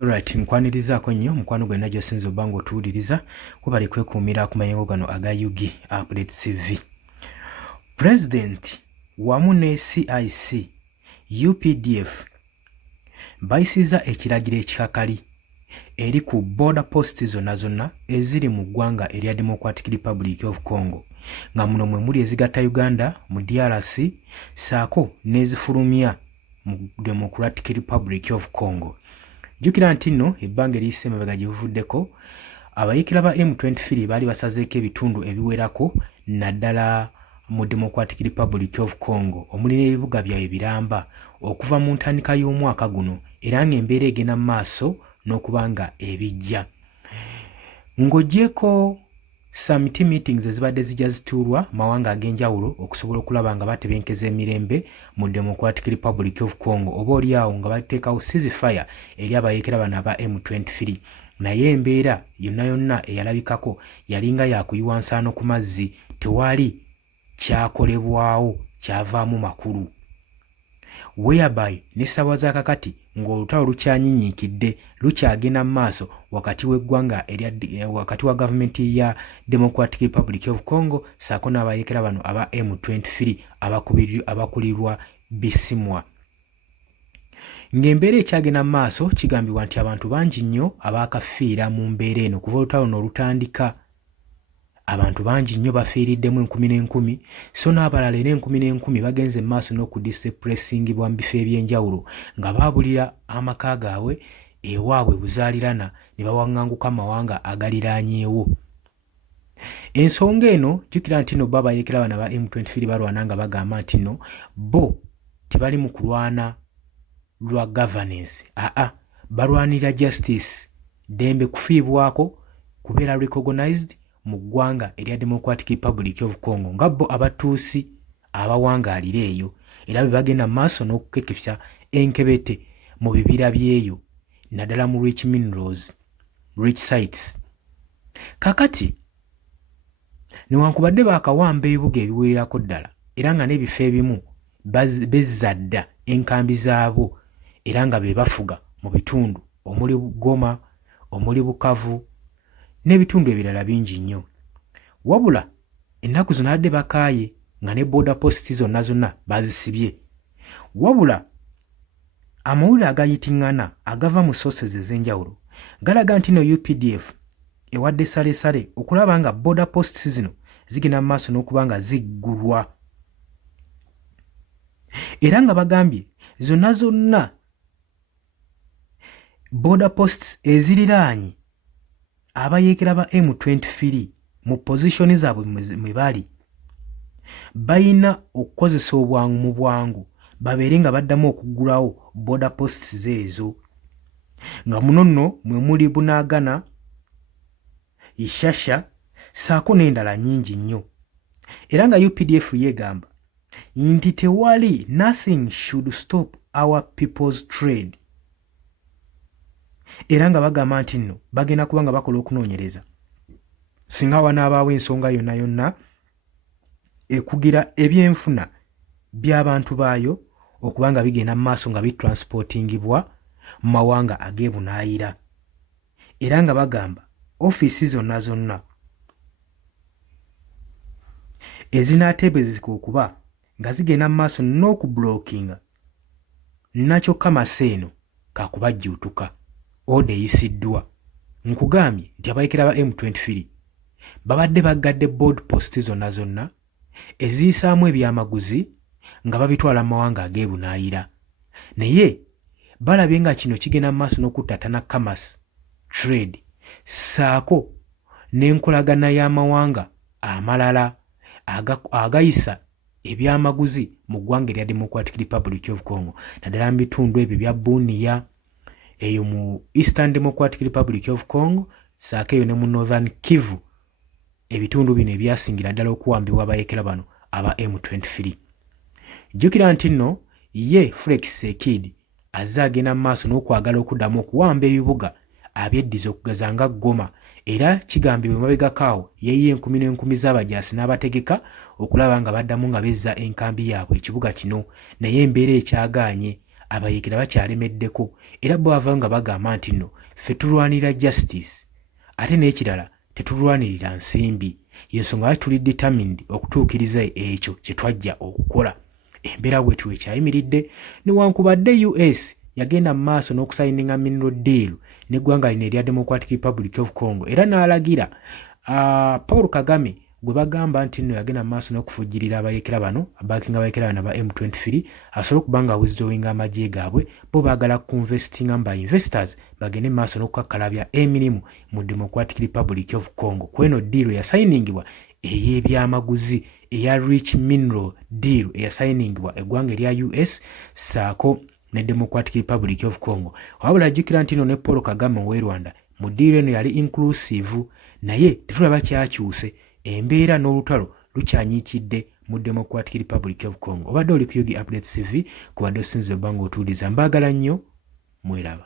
Right, nkwanirizaako nnyo mukwano gwenna gy'osinza obba ng'otuwuliriza kubali kwekuumira ku mayengo gano aga UG Update TV. President wamu ne CIC UPDF bayisizza ekiragiro ekikakali eri ku border posts zonna eziri mu ggwanga erya Democratic Republic of Congo nga muno mwe muli ezigatta Uganda mu DRC saako n'ezifulumya mu Democratic Republic of Congo. Jjukira nti nno ebbanga eriyise emabega gye buvuddeko abayiikira ba M23 baali basazeeko ebitundu ebiwerako naddala mu Democratic Republic of Congo omuli n'ebibuga byabwe biramba okuva mu ntandika y'omwaka guno era ng'embeera egenda mu maaso n'okuba nga ebijja. Ng'oggyeko summit meetings ezibadde zijja zituulwa mawanga ag'enjawulo okusobola okulaba nga batebenkeza emirembe mu Democratic Republic of Congo oba oliawo nga bateekawo ceasefire eri abayeekera bano aba M23 naye embeera yonna eyalabikako yalinga yakuyiwa nsaano ku mazzi tewali kyakolebwawo kyavaamu makulu whereby n'essaawa za kakati ng'olutalo lukyanyinyikidde lukyagenda mu maaso wakati w'eggwanga wakati wa gavumenti ya Democratic Republic of Congo saako n'abayeekera bano aba M23 abakulirwa Bisimwa. Ng'embeera ekyagenda mu maaso kigambibwa nti abantu bangi nnyo abaakafiira mu mbeera eno kuva olutalo luno olutandika. Abantu bangi nnyo bafiiriddemu 10,000 so n'abalala era 10,000 bagenze mu maaso n'okudisipulesingibwa mu bifo eby'enjawulo nga baabulira amaka gaabwe ewaabwe buzaalirana ne bawaŋŋanguka amawanga agaliraanyeewo. Ensonga eno jjukira nti nno bo abayeekera bano aba M23 balwana nga bagamba nti nno bo tebali mu kulwana lwa governance balwanira justice dembe kufiibwako kubeera recognized mu ggwanga erya Democratic Republic of Congo nga bo abatuusi abawangaalira eyo era bwe bagenda mu maaso n'okukekefya enkebete mu bibira byeyo naddala mu rich minerals rich sites. Kakati newankubadde baakawamba ebibuga ebiwererako ddala era nga n'ebifo ebimu bezzadda enkambi zaabo era nga be bafuga mu bitundu omuli Goma omuli Bukavu n'ebitundu ebirala bingi nnyo. Wabula ennaku zino adde bakaaye nga ne border posts zonna bazisibye. Wabula amawulire agayitiŋŋana agava mu sources ez'enjawulo galaga nti no UPDF ewadde salesale okulaba nga border posts zino zigenda mu maaso n'okuba nga ziggulwa. Era nga bagambye zonna border posts eziriraanye abayeekera ba M23 mu position zaabwe mwe bali bayina okukozesa obwangu mu bwangu babeere nga baddamu okuggulawo border posts ezo nga muno nno mwe muli Bunagana, Ishasha saako n'endala nnyingi nnyo. Era nga UPDF yeegamba nti tewali nothing should stop our people's trade. Era nga bagamba nti nno bagenda kuba nga bakola okunoonyereza singa wanaabaawo ensonga yonna ekugira ebyenfuna by'abantu baayo okuba nga bigenda mu maaso nga bitransportingibwa mu mawanga ag'ebunaayira. Era nga bagamba ofiisi zonna ezinaateeberezeka okuba nga zigenda mu maaso n'okubulookinga nakyokka Maseeno kaakubajjuutuka oda eyisiddwa. Nkugambye nti abayeekera ba M23 babadde baggadde board post zonna eziyisaamu ebyamaguzi nga babitwala mu mawanga ag'ebunaayira naye balabye nga kino kigenda mu maaso n'okuttatana commerce trade saako n'enkolagana y'amawanga amalala agayisa ebyamaguzi mu ggwanga erya Democratic Republic of Congo naddala mu bitundu ebyo bya Bunia eyo mu Eastern Democratic Republic of Congo saako eyo ne mu Northern Kivu ebitundu bino ebyasingira ddala okuwambibwa abayeekera bano aba M23. Jjukira nti nno ye Felix Sekid azze agenda mu maaso n'okwagala okuddamu okuwamba ebibuga abyeddiza okugeza nga Goma era kigambibwa emabegakaawo yeeyo 10,000 z'abajaasi n'abategeka okulaba nga baddamu nga bezza enkambi yaabwe ekibuga kino naye embeera ekyagaanye abayeekera bakyalemeddeko era bo bava nga bagamba nti nno ffe tulwanira justice ate n'ekirala tetulwanirira nsimbi y'ensonga lwaki tuli determined okutuukiriza ekyo kye twajja okukola. Embeera bwetyo ekyayimiridde newankubadde US yagenda mu maaso n'okusayininga mineral deal n'eggwanga lino erya Democratic Republic of Congo era n'alagira Paul Kagame gwe bagamba nti nno yagenda mu maaso n'okufujjirira abayeekera bano abaakinga abayeekera bano aba M23 asobole okuba nga withdrawing amagye gaabwe bo baagala kuinvestinga ba investors bagende mu maaso n'okukakkalabya emirimu mu Democratic Republic of Congo. Kweno deal yasayiningibwa ey'ebyamaguzi eya rich mineral deal eyasayiningibwa eggwanga erya US saako ne Democratic Republic of Congo. Wabula jjukira nti nno ne Paul Kagame ow'e Rwanda mu deal eno yali inclusive naye tetulaba kyakyuse. Embeera n'olutalo lukyanyiikidde mu Democratic Republic of Congo. Obadde oli ku Yogi Updates TV kubadde osinze obanga otuuliza mbaagala nnyo mweraba.